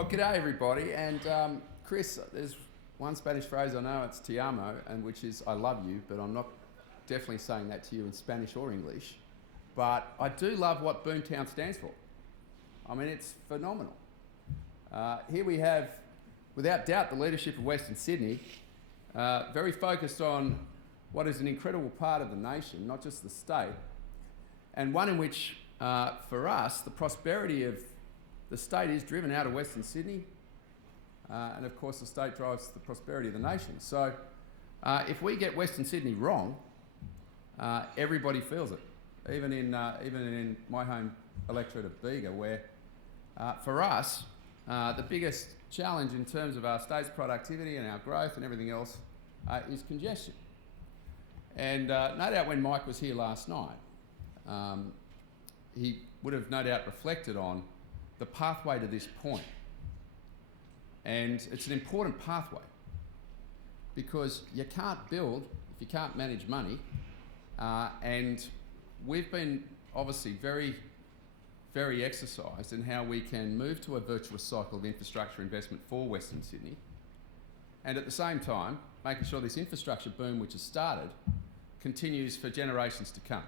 Well, g'day everybody, and Chris, there's one Spanish phrase I know, it's te amo, and which is I love you, but I'm not definitely saying that to you in Spanish or English. But I do love what BOOMTOWN stands for. I mean, it's phenomenal. Here we have, without doubt, the leadership of Western Sydney, very focused on what is an incredible part of the nation, not just the state, and one in which, for us, the prosperity of the state is driven out of Western Sydney, and of course the state drives the prosperity of the nation. So if we get Western Sydney wrong, everybody feels it, even in my home electorate of Bega, where for us, the biggest challenge in terms of our state's productivity and our growth and everything else is congestion. And no doubt when Mike was here last night, he would have no doubt reflected on the pathway to this point. And it's an important pathway because you can't build if you can't manage money. And we've been obviously very, very exercised in how we can move to a virtuous cycle of infrastructure investment for Western Sydney. And at the same time, making sure this infrastructure boom which has started continues for generations to come.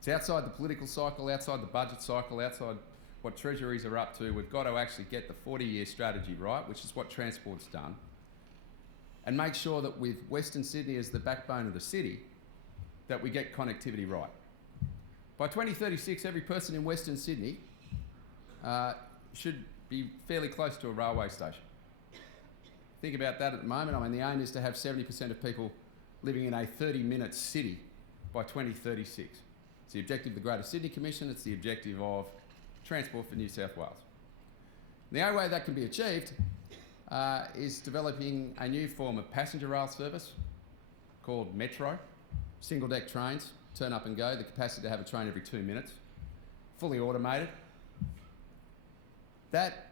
It's outside the political cycle, outside the budget cycle, outside what treasuries are up to. We've got to actually get the 40-year strategy right, which is what Transport's done, and make sure that with Western Sydney as the backbone of the city, that we get connectivity right. By 2036, every person in Western Sydney should be fairly close to a railway station. Think about that at the moment. I mean, the aim is to have 70% of people living in a 30-minute city by 2036. It's the objective of the Greater Sydney Commission, it's the objective of Transport for New South Wales. The only way that can be achieved is developing a new form of passenger rail service called Metro. Single-deck trains, turn up and go, the capacity to have a train every 2 minutes, fully automated. That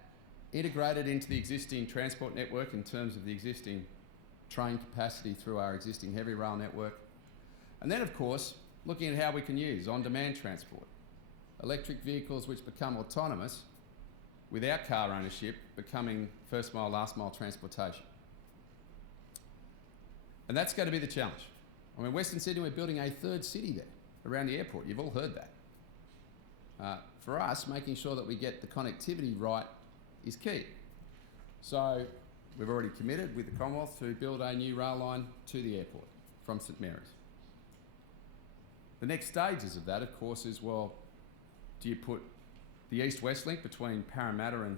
integrated into the existing transport network in terms of the existing train capacity through our existing heavy rail network. And then, of course, looking at how we can use on-demand transport. Electric vehicles which become autonomous without car ownership becoming first mile, last mile transportation. And that's going to be the challenge. I mean, Western Sydney, we're building a third city there around the airport. You've all heard that. For us, making sure that we get the connectivity right is key. So we've already committed with the Commonwealth to build a new rail line to the airport from St Mary's. The next stages of that, of course, is, well, do you put the east-west link between Parramatta and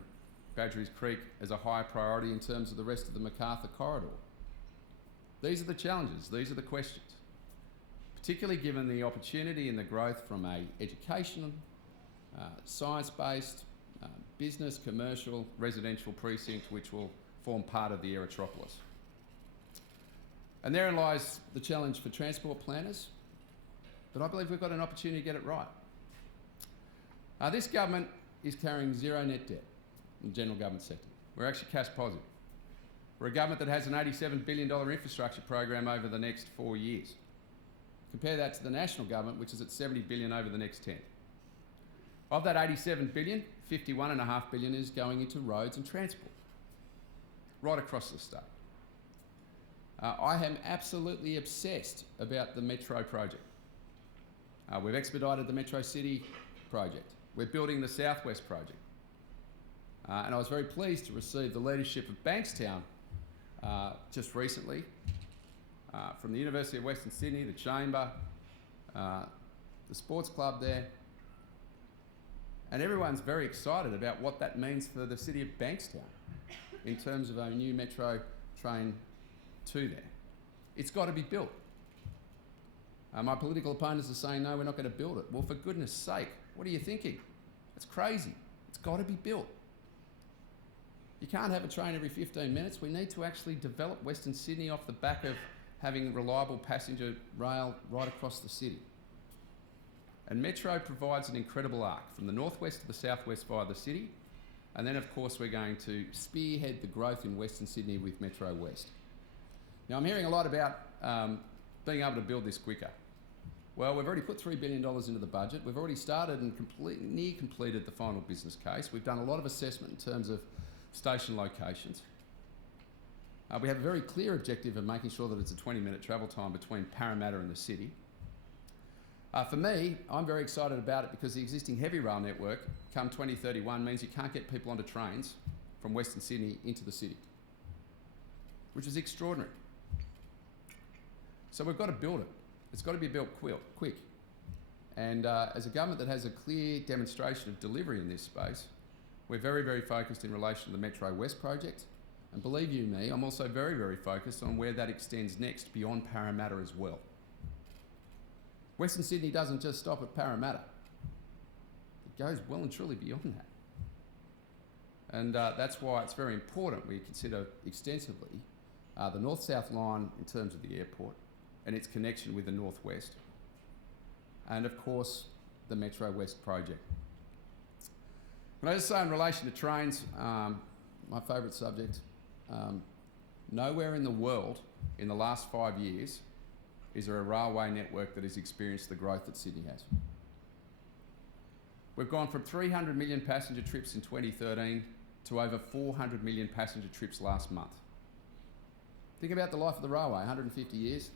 Badgerys Creek as a higher priority in terms of the rest of the Macarthur corridor? These are the challenges, these are the questions, particularly given the opportunity and the growth from a education, science-based, business, commercial, residential precinct which will form part of the Aerotropolis. And therein lies the challenge for transport planners, but I believe we've got an opportunity to get it right. This government is carrying zero net debt in the general government sector. We're actually cash positive. We're a government that has an $87 billion infrastructure program over the next 4 years. Compare that to the national government, which is at $70 billion over the next 10. Of that $87 billion, $51.5 billion is going into roads and transport, right across the state. I am absolutely obsessed about the Metro project. We've expedited the Metro City project. We're building the Southwest project. And I was very pleased to receive the leadership of Bankstown just recently from the University of Western Sydney, the Chamber, the sports club there. And everyone's very excited about what that means for the city of Bankstown in terms of a new metro train to there. It's got to be built. My political opponents are saying, no, we're not going to build it. Well, for goodness sake, what are you thinking? It's crazy. It's got to be built. You can't have a train every 15 minutes. We need to actually develop Western Sydney off the back of having reliable passenger rail right across the city. And Metro provides an incredible arc from the northwest to the southwest via the city. And then, of course, we're going to spearhead the growth in Western Sydney with MetroWest. Now, I'm hearing a lot about being able to build this quicker. Well, we've already put $3 billion into the budget. We've already started and near completed the final business case. We've done a lot of assessment in terms of station locations. We have a very clear objective of making sure that it's a 20-minute travel time between Parramatta and the city. For me, I'm very excited about it because the existing heavy rail network, come 2031, means you can't get people onto trains from Western Sydney into the city, which is extraordinary. So we've got to build it. It's got to be built quick. And as a government that has a clear demonstration of delivery in this space, we're very, very focused in relation to the MetroWest project. And believe you me, I'm also very, very focused on where that extends next beyond Parramatta as well. Western Sydney doesn't just stop at Parramatta. It goes well and truly beyond that. And that's why it's very important we consider extensively the North-South line in terms of the airport and its connection with the Northwest. And of course, the MetroWest project. Can I just say in relation to trains, my favourite subject, nowhere in the world in the last 5 years is there a railway network that has experienced the growth that Sydney has. We've gone from 300 million passenger trips in 2013 to over 400 million passenger trips last month. Think about the life of the railway, 150 years.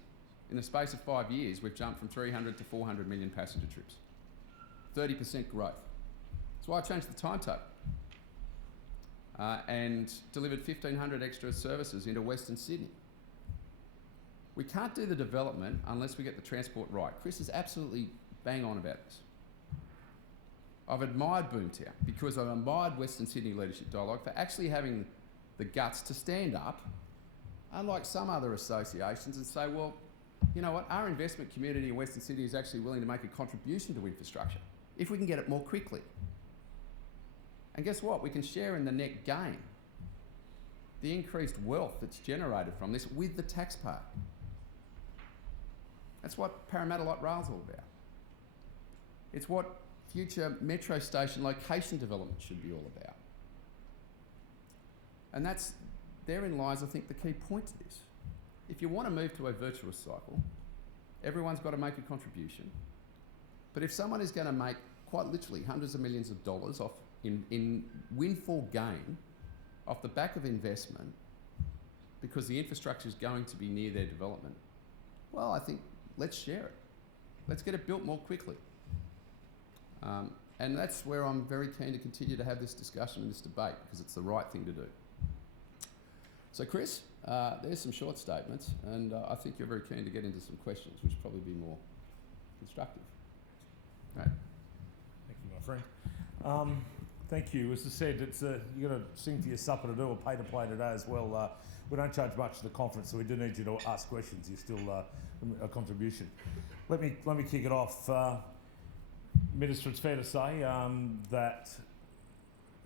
In the space of 5 years, we've jumped from 300 to 400 million passenger trips. 30% growth. That's why I changed the timetable and delivered 1,500 extra services into Western Sydney. We can't do the development unless we get the transport right. Chris is absolutely bang on about this. I've admired BOOMTOWN because I've admired Western Sydney Leadership Dialogue for actually having the guts to stand up, unlike some other associations, and say, well, you know what, our investment community in Western Sydney is actually willing to make a contribution to infrastructure if we can get it more quickly. And guess what? We can share in the net gain, the increased wealth that's generated from this with the taxpayer. That's what Parramatta Light Rail's all about. It's what future metro station location development should be all about. And therein lies, I think, the key point to this. If you want to move to a virtuous cycle, everyone's got to make a contribution. But if someone is going to make quite literally hundreds of millions of dollars off in windfall gain off the back of investment because the infrastructure is going to be near their development, well, I think let's share it. Let's get it built more quickly. And that's where I'm very keen to continue to have this discussion and this debate because it's the right thing to do. So Chris, there's some short statements and I think you're very keen to get into some questions which will probably be more constructive. Right. Thank you, my friend. Thank you. As I said, it's you got to sing to your supper to do or pay to play today as well. We don't charge much to the conference, so we do need you to ask questions. You're still a contribution. Let me kick it off. Minister, it's fair to say that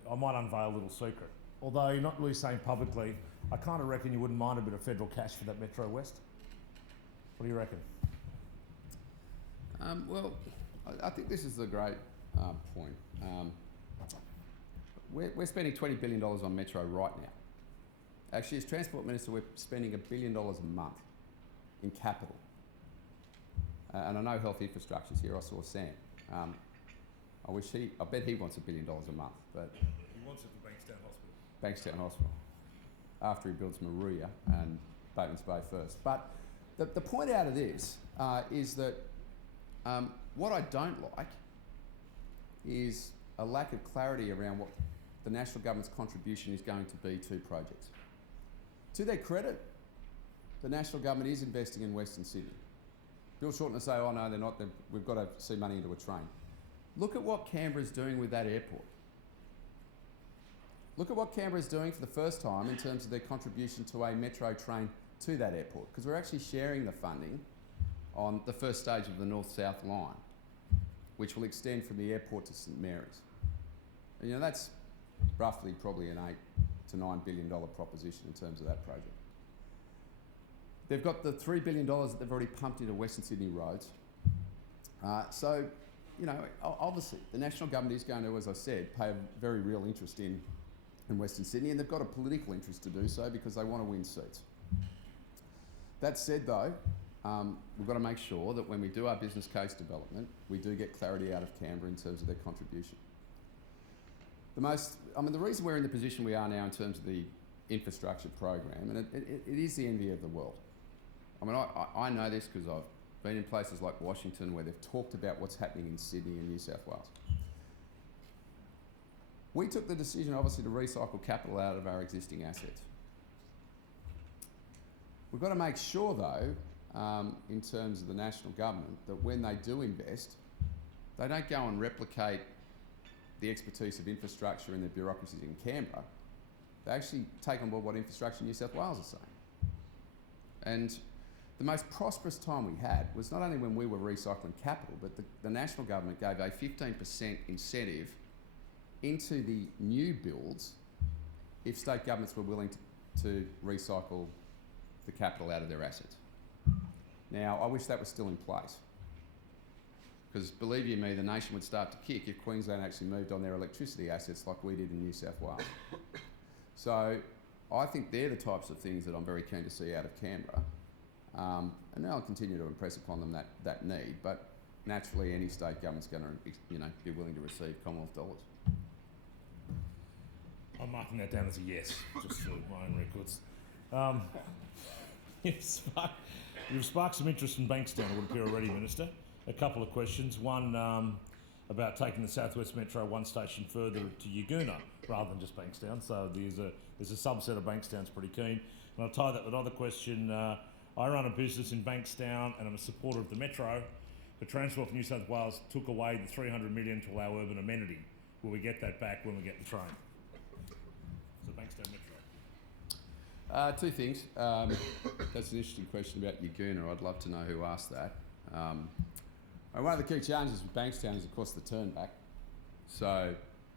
I might unveil a little secret. Although you're not really saying publicly, I kind of reckon you wouldn't mind a bit of federal cash for that MetroWest. What do you reckon? Well, I think this is a great point. We're spending $20 billion on Metro right now. Actually, as Transport Minister, we're spending $1 billion a month in capital. And I know health infrastructure's here. I saw Sam. I bet he wants $1 billion a month. But He wants it for Bankstown Hospital. Bankstown Hospital. After he builds Maruya and Batemans Bay first. But the point out of this is that what I don't like is a lack of clarity around what the national government's contribution is going to be to projects. To their credit, the national government is investing in Western Sydney. Bill Shorten will say, oh no, they're not, we've got to see money into a train. Look at what Canberra's doing with that airport. Look at what Canberra's doing for the first time in terms of their contribution to a metro train to that airport, because we're actually sharing the funding on the first stage of the North-South line, which will extend from the airport to St Mary's. And, you know, that's roughly probably an $8 to $9 billion proposition in terms of that project. They've got the $3 billion that they've already pumped into Western Sydney roads. So, you know, obviously the national government is going to, as I said, pay a very real interest in Western Sydney, and they've got a political interest to do so because they want to win seats. That said though, we've got to make sure that when we do our business case development, we do get clarity out of Canberra in terms of their contribution. The reason we're in the position we are now in terms of the infrastructure program, and it is the envy of the world. I know this because I've been in places like Washington where they've talked about what's happening in Sydney and New South Wales. We took the decision, obviously, to recycle capital out of our existing assets. We've got to make sure, though, in terms of the national government, that when they do invest, they don't go and replicate the expertise of infrastructure and the bureaucracies in Canberra. They actually take on board what Infrastructure New South Wales is saying. And the most prosperous time we had was not only when we were recycling capital, but the national government gave a 15% incentive into the new builds if state governments were willing to recycle the capital out of their assets. Now, I wish that was still in place, because believe you me, the nation would start to kick if Queensland actually moved on their electricity assets like we did in New South Wales. So I think they're the types of things that I'm very keen to see out of Canberra. And I'll continue to impress upon them that need, but naturally any state government's going to be willing to receive Commonwealth dollars. I'm marking that down as a yes, just for my own records. You've sparked some interest in Bankstown, it would appear already, Minister. A couple of questions. One about taking the Southwest Metro one station further to Yagoona rather than just Bankstown. So there's a subset of Bankstown's pretty keen. And I'll tie that with another question. I run a business in Bankstown and I'm a supporter of the Metro, but Transport for New South Wales took away the $300 million to allow urban amenity. Will we get that back when we get the train? So Bankstown Metro. Two things. That's an interesting question about Yagoona. I'd love to know who asked that. One of the key challenges with Bankstown is, of course, the turn back. So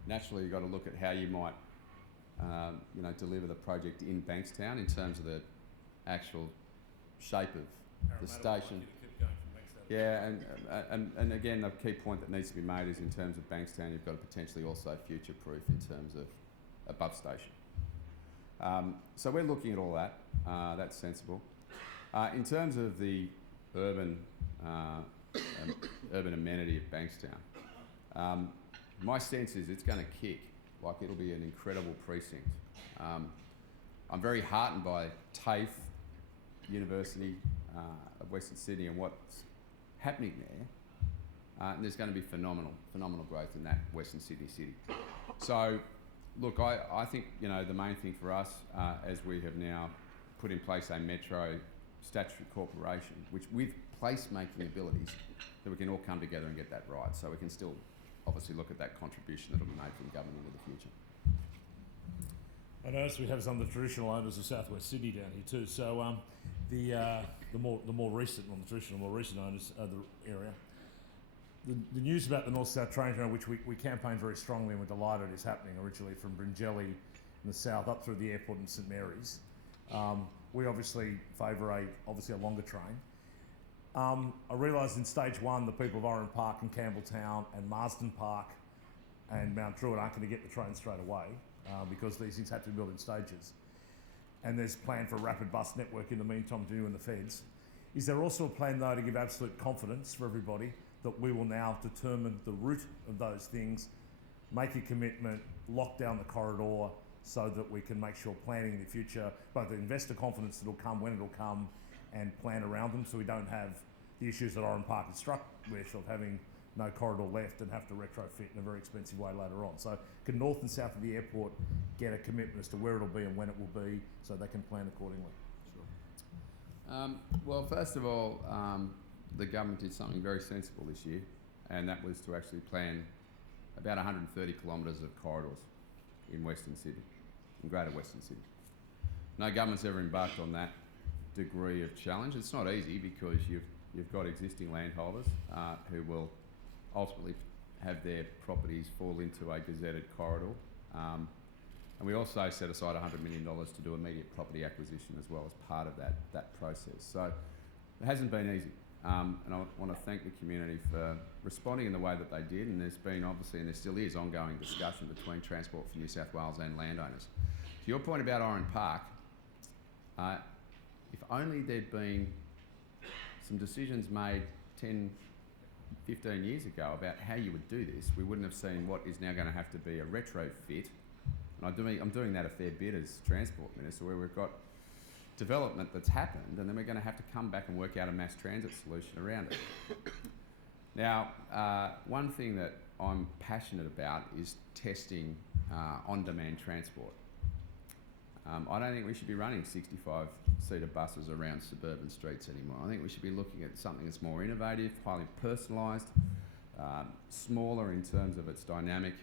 naturally, you've got to look at how you might, deliver the project in Bankstown in terms of the actual shape of the station. Yeah, and again, the key point that needs to be made is in terms of Bankstown, you've got to potentially also future-proof in terms of above station. So we're looking at all that. That's sensible. In terms of the urban amenity of Bankstown, my sense is it's going to kick. Like, it'll be an incredible precinct. I'm very heartened by TAFE, University of Western Sydney, and what's happening there. And there's going to be phenomenal growth in that Western Sydney city. So, look, I think, the main thing for us, as we have now put in place a Metro statutory corporation, which with place-making abilities, that we can all come together and get that right. So we can still obviously look at that contribution that will be made from government into the future. I notice we have some of the traditional owners of Southwest Sydney down here too. So the more recent owners of the area. The news about the NorthSouth Train, which we campaigned very strongly and we're delighted is happening originally from Bringelly in the south up through the airport in St Mary's. We obviously favour a longer train. I realised in stage one the people of Oran Park and Campbelltown and Marsden Park and Mount Druitt aren't going to get the train straight away because these things have to be built in stages. And there's a plan for a rapid bus network in the meantime to do in the feds. Is there also a plan though to give absolute confidence for everybody that we will now determine the route of those things, make a commitment, lock down the corridor so that we can make sure planning in the future, both the investor confidence that will come when it will come and plan around them so we don't have the issues that Oran Park is struck with of having no corridor left and have to retrofit in a very expensive way later on. So can north and south of the airport get a commitment as to where it'll be and when it will be so they can plan accordingly? Sure. Well, first of all, the government did something very sensible this year, and that was to actually plan about 130 kilometres of corridors in Western Sydney, in Greater Western Sydney. No government's ever embarked on that degree of challenge. It's not easy because you've got existing landholders who will ultimately have their properties fall into a gazetted corridor. And we also set aside $100 million to do immediate property acquisition as well as part of that process. So it hasn't been easy. And I want to thank the community for responding in the way that they did, and there's been obviously, and there still is, ongoing discussion between Transport for New South Wales and landowners. To your point about Oran Park, if only there'd been some decisions made 10, 15 years ago about how you would do this, we wouldn't have seen what is now going to have to be a retrofit. And I'm doing that a fair bit as Transport Minister, where we've got development that's happened, and then we're going to have to come back and work out a mass transit solution around it. Now, one thing that I'm passionate about is testing on-demand transport. I don't think we should be running 65-seater buses around suburban streets anymore. I think we should be looking at something that's more innovative, highly personalised, smaller in terms of its dynamic,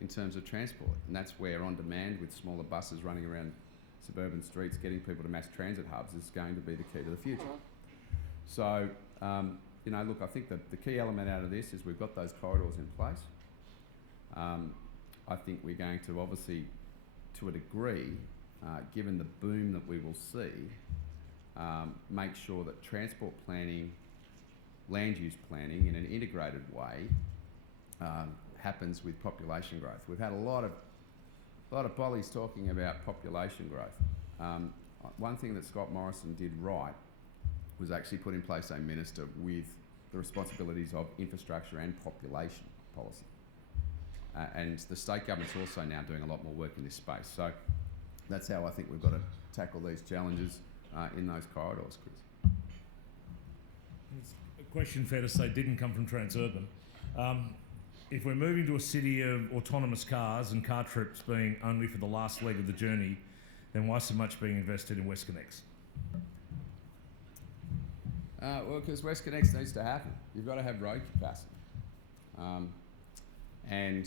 in terms of transport. And that's where on-demand with smaller buses running around suburban streets, getting people to mass transit hubs is going to be the key to the future. So, look, I think that the key element out of this is we've got those corridors in place. I think we're going to obviously, to a degree, given the boom that we will see, make sure that transport planning, land use planning in an integrated way happens with population growth. We've had a lot of pollies talking about population growth. One thing that Scott Morrison did right was actually put in place a minister with the responsibilities of infrastructure and population policy. And the state government's also now doing a lot more work in this space. So that's how I think we've got to tackle these challenges in those corridors, Chris. It's a question, fair to say, didn't come from Transurban. If we're moving to a city of autonomous cars and car trips being only for the last leg of the journey, then why so much being invested in Westconnex? Well, because Westconnex needs to happen. You've got to have road capacity. And,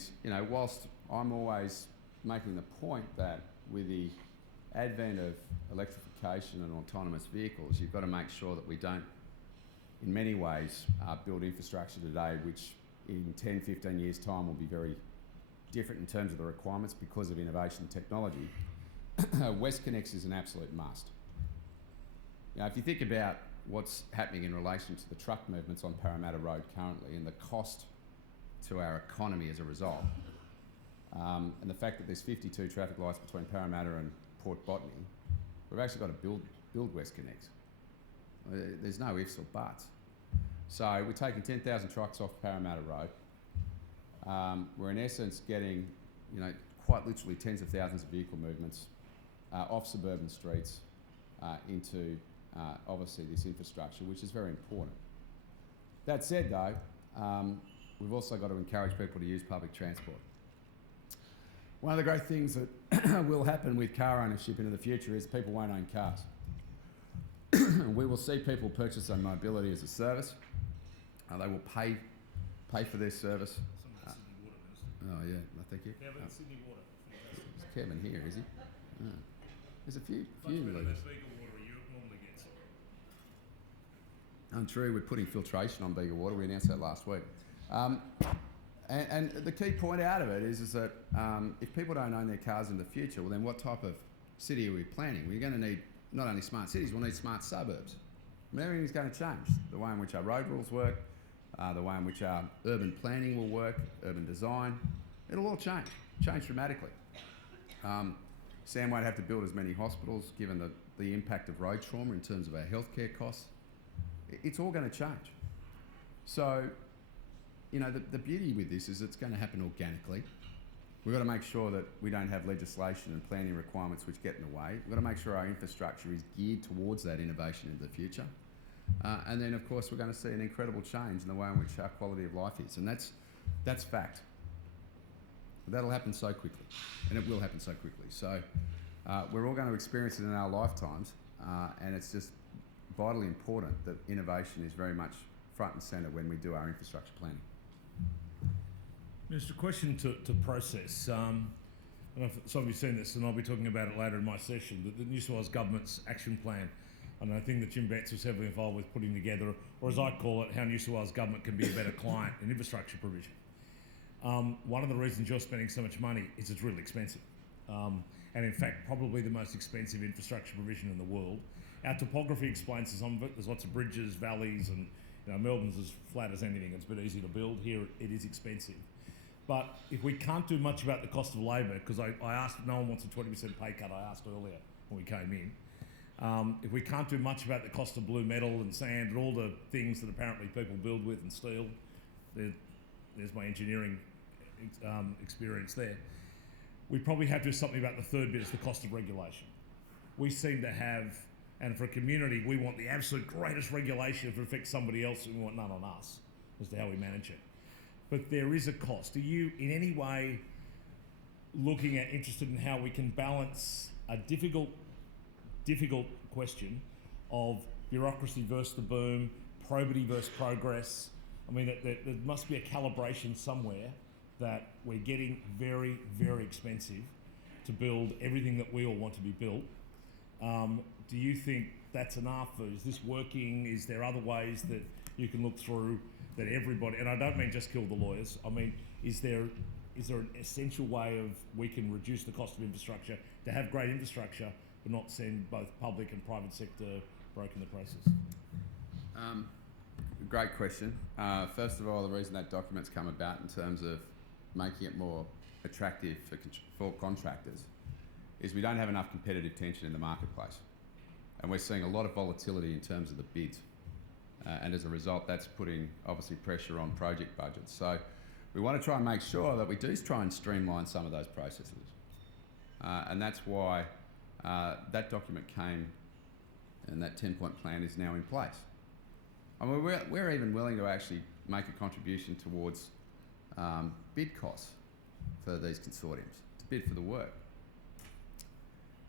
whilst I'm always making the point that with the advent of electrification and autonomous vehicles, you've got to make sure that we don't, in many ways, build infrastructure today which in 10, 15 years' time will be very different in terms of the requirements because of innovation and technology. Westconnex is an absolute must. If you think about what's happening in relation to the truck movements on Parramatta Road currently and the cost to our economy as a result, and the fact that there's 52 traffic lights between Parramatta and Port Botany, we've actually got to build Westconnex. There's no ifs or buts. So we're taking 10,000 trucks off Parramatta Road. We're in essence getting, quite literally tens of thousands of vehicle movements off suburban streets into obviously this infrastructure, which is very important. That said though, we've also got to encourage people to use public transport. One of the great things that will happen with car ownership into the future is people won't own cars. We will see people purchase their mobility as a service. They will pay for their service. Oh yeah, no, thank you. Kevin, Sydney Water. Is Kevin here, is he? Oh. There's a few leaders. Water Europe normally gets. Untrue, we're putting filtration on Bega Water. We announced that last week. And the key point out of it is that if people don't own their cars in the future, well then what type of city are we planning? We're going to need not only smart cities, we'll need smart suburbs. Everything's going to change. The way in which our road rules work, the way in which our urban planning will work, urban design, it'll all change dramatically. Sam won't have to build as many hospitals given the impact of road trauma in terms of our healthcare costs. It's all going to change. So, the beauty with this is it's going to happen organically. We've got to make sure that we don't have legislation and planning requirements which get in the way. We've got to make sure our infrastructure is geared towards that innovation in the future. And then, of course, we're going to see an incredible change in the way in which our quality of life is. And that's fact. But that'll happen so quickly. And it will happen so quickly. So we're all going to experience it in our lifetimes. And it's just vitally important that innovation is very much front and centre when we do our infrastructure planning. Minister, question to process. And some of you have seen this, and I'll be talking about it later in my session, the New South Wales Government's action plan. And I think that Jim Betts was heavily involved with putting together, or as I call it, how New South Wales Government can be a better client in infrastructure provision. One of the reasons you're spending so much money is it's really expensive. And in fact, probably the most expensive infrastructure provision in the world. Our topography explains to some of it. There's lots of bridges, valleys, and Melbourne's as flat as anything. It's a bit easy to build. Here it is expensive. But if we can't do much about the cost of labour, because I asked, no one wants a 20% pay cut, I asked earlier when we came in, If we can't do much about the cost of blue metal and sand and all the things that apparently people build with and steel, there's my engineering experience there. We probably have to do something about the third bit, is the cost of regulation. We seem to have, and for a community, we want the absolute greatest regulation. If it affects somebody else, we want none on us as to how we manage it. But there is a cost. Are you in any way interested in how we can balance a difficult question of bureaucracy versus the boom, probity versus progress? I mean, there must be a calibration somewhere that we're getting very, very expensive to build everything that we all want to be built. Do you think that's enough? Or is this working? Is there other ways that you can look through that everybody, and I don't mean just kill the lawyers, I mean, is there an essential way of we can reduce the cost of infrastructure to have great infrastructure but not send both public and private sector broke in the process? Great question. First of all, the reason that document's come about in terms of making it more attractive for contractors is we don't have enough competitive tension in the marketplace. And we're seeing a lot of volatility in terms of the bids. And as a result, that's putting obviously pressure on project budgets. So we want to try and make sure that we do try and streamline some of those processes. And that's why that document came, and that 10-point plan is now in place. I mean, we're even willing to actually make a contribution towards bid costs for these consortiums, to bid for the work.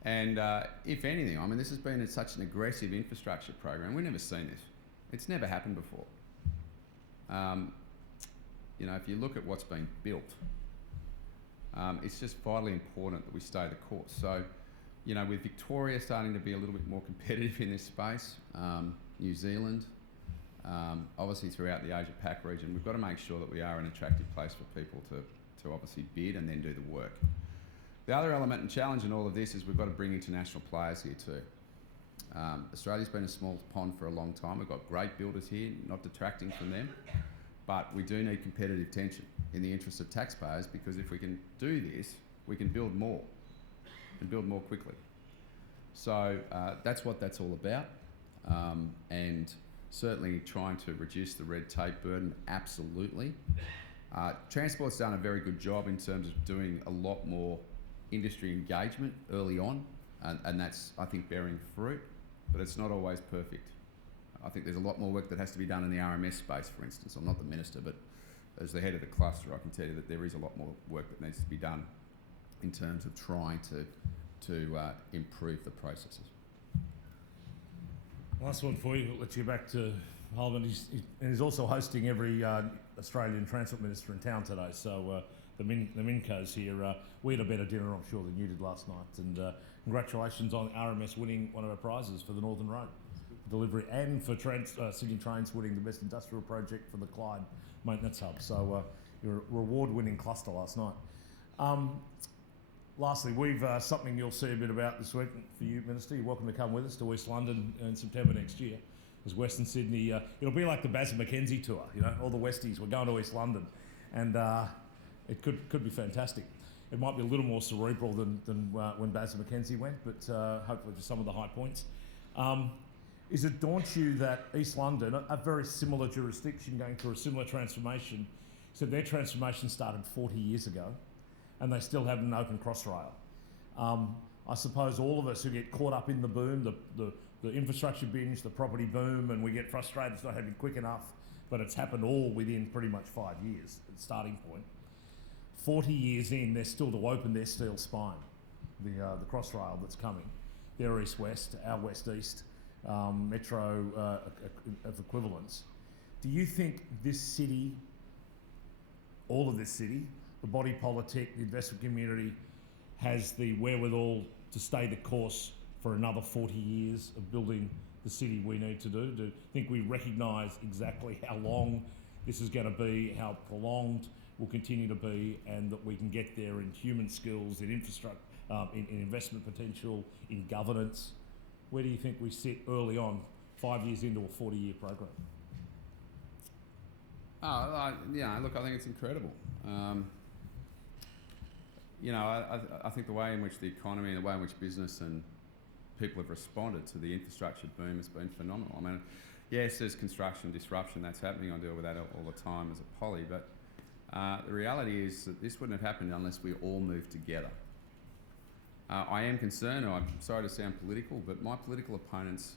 And if anything, I mean, this has been such an aggressive infrastructure program. We've never seen this. It's never happened before. You know, if you look at what's been built, it's just vitally important that we stay the course. So, you know, with Victoria starting to be a little bit more competitive in this space, New Zealand, obviously throughout the Asia-Pac region, we've got to make sure that we are an attractive place for people to obviously bid and then do the work. The other element and challenge in all of this is we've got to bring international players here too. Australia's been a small pond for a long time. We've got great builders here, not detracting from them, but we do need competitive tension in the interest of taxpayers, because if we can do this, we can build more and build more quickly. So that's what that's all about, and certainly trying to reduce the red tape burden, absolutely. Transport's done a very good job in terms of doing a lot more industry engagement early on, and that's, I think, bearing fruit, but it's not always perfect. I think there's a lot more work that has to be done in the RMS space, for instance. I'm not the minister, but as the head of the cluster, I can tell you that there is a lot more work that needs to be done in terms of trying to improve the processes. Last one for you. I'll let you get back to Parliament. He's also hosting every Australian Transport Minister in town today. So the Minco's here. We had a better dinner, I'm sure, than you did last night. And congratulations on RMS winning one of our prizes for the Northern Road delivery, and for Sydney Trains winning the best industrial project for the Clyde Maintenance Hub. So you're a reward-winning cluster last night. Lastly, we've something you'll see a bit about this week for you, Minister. You're welcome to come with us to East London in September next year. As Western Sydney, it'll be like the Baz and Mackenzie tour. You know, all the Westies. We're going to East London, and it could be fantastic. It might be a little more cerebral than when Baz and Mackenzie went, but hopefully for some of the high points. Is it daunt you that East London, a very similar jurisdiction going through a similar transformation, so their transformation started 40 years ago, and they still haven't an open Crossrail? I suppose all of us who get caught up in the boom, the infrastructure binge, the property boom, and we get frustrated it's not happening quick enough, but it's happened all within pretty much 5 years at the starting point. 40 years in, they're still to open their steel spine, the Crossrail that's coming. They're east-west, our west-east, metro of equivalence. Do you think this city, all of this city, the body politic, the investment community, has the wherewithal to stay the course for another 40 years of building the city we need to do? Do you think we recognise exactly how long this is going to be, how prolonged will continue to be, and that we can get there in human skills, in infrastructure, in investment potential, in governance? Where do you think we sit early on, 5 years into a 40-year program? Yeah, look, I think it's incredible. You know, I think the way in which the economy and the way in which business and people have responded to the infrastructure boom has been phenomenal. I mean, yes, there's construction disruption that's happening. I deal with that all the time as a poly, but the reality is that this wouldn't have happened unless we all moved together. I am concerned, and I'm sorry to sound political, but my political opponents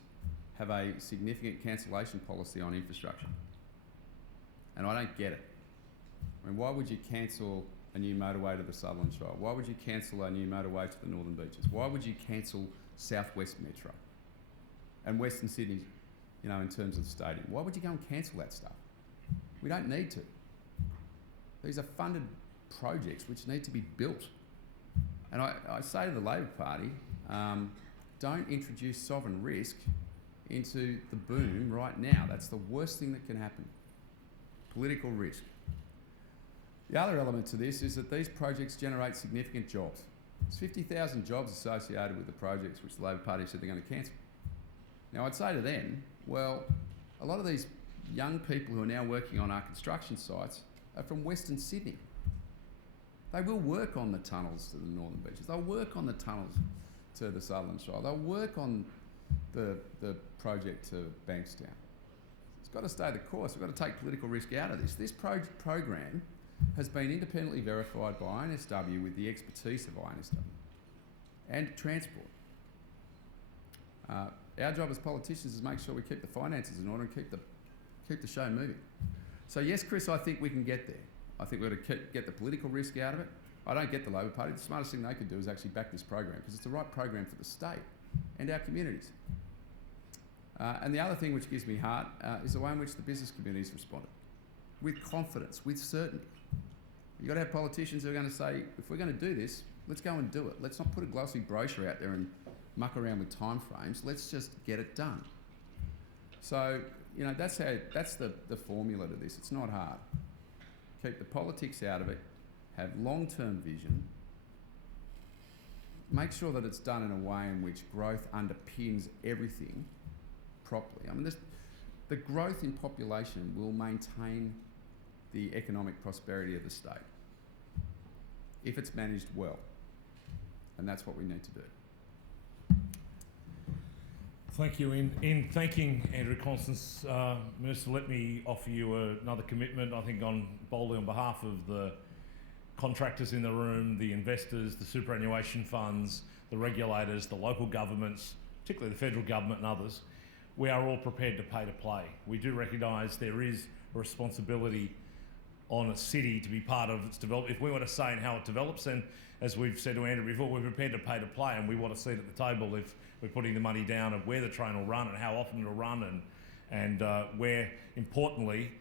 have a significant cancellation policy on infrastructure. And I don't get it. I mean, why would you cancel a new motorway to the Sutherland Shire? Why would you cancel a new motorway to the Northern Beaches? Why would you cancel South West Metro and Western Sydney, you know, in terms of the stadium? Why would you go and cancel that stuff? We don't need to. These are funded projects which need to be built. And I say to the Labor Party, don't introduce sovereign risk into the boom right now. That's the worst thing that can happen. Political risk. The other element to this is that these projects generate significant jobs. There's 50,000 jobs associated with the projects which the Labor Party said they're going to cancel. Now I'd say to them, well, a lot of these young people who are now working on our construction sites are from Western Sydney. They will work on the tunnels to the Northern Beaches. They'll work on the tunnels to the Sutherland Shire. They'll work on the project to Bankstown. It's got to stay the course. We've got to take political risk out of this. This program has been independently verified by INSW with the expertise of INSW and transport. Our job as politicians is make sure we keep the finances in order and keep the show moving. So yes, Chris, I think we can get there. I think we've got to get the political risk out of it. I don't get the Labor Party. The smartest thing they could do is actually back this program because it's the right program for the state and our communities. And the other thing which gives me heart is the way in which the business community has responded. With confidence, with certainty. You've got to have politicians who are going to say, if we're going to do this, let's go and do it. Let's not put a glossy brochure out there and muck around with timeframes. Let's just get it done. So, you know, that's the formula to this. It's not hard. Keep the politics out of it, have long-term vision, make sure that it's done in a way in which growth underpins everything properly. I mean, the growth in population will maintain the economic prosperity of the state if it's managed well, and that's what we need to do. Thank you. In thanking Andrew Constance, Minister, let me offer you another commitment, I think boldly on behalf of the contractors in the room, the investors, the superannuation funds, the regulators, the local governments, particularly the federal government and others. We are all prepared to pay to play. We do recognise there is a responsibility on a city to be part of its development. If we want to say in how it develops, then as we've said to Andrew before, we're prepared to pay to play, and we want to see it at the table if we're putting the money down of where the train will run and how often it'll run, and where, importantly,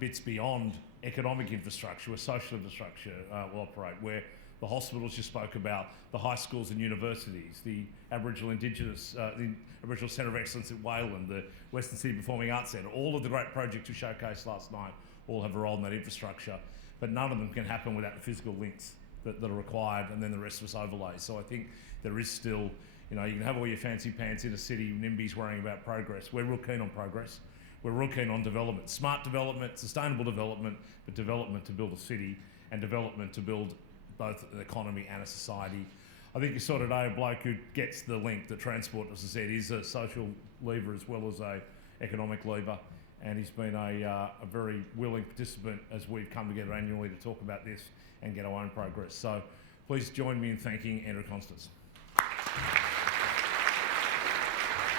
bits beyond economic infrastructure, where social infrastructure will operate, where the hospitals you spoke about, the high schools and universities, the Aboriginal Indigenous, the Aboriginal Centre of Excellence at Wayland, the Western Sydney Performing Arts Centre, all of the great projects we showcased last night all have a role in that infrastructure, but none of them can happen without the physical links that are required, and then the rest of us overlay. So I think there is still, you know, you can have all your fancy pants in a city, NIMBYs worrying about progress. We're real keen on progress. We're real keen on development, smart development, sustainable development, but development to build a city and development to build both an economy and a society. I think you saw today a bloke who gets the link that transport, as I said, is a social lever as well as a economic lever, and he's been a very willing participant as we've come together annually to talk about this and get our own progress. So please join me in thanking Andrew Constance.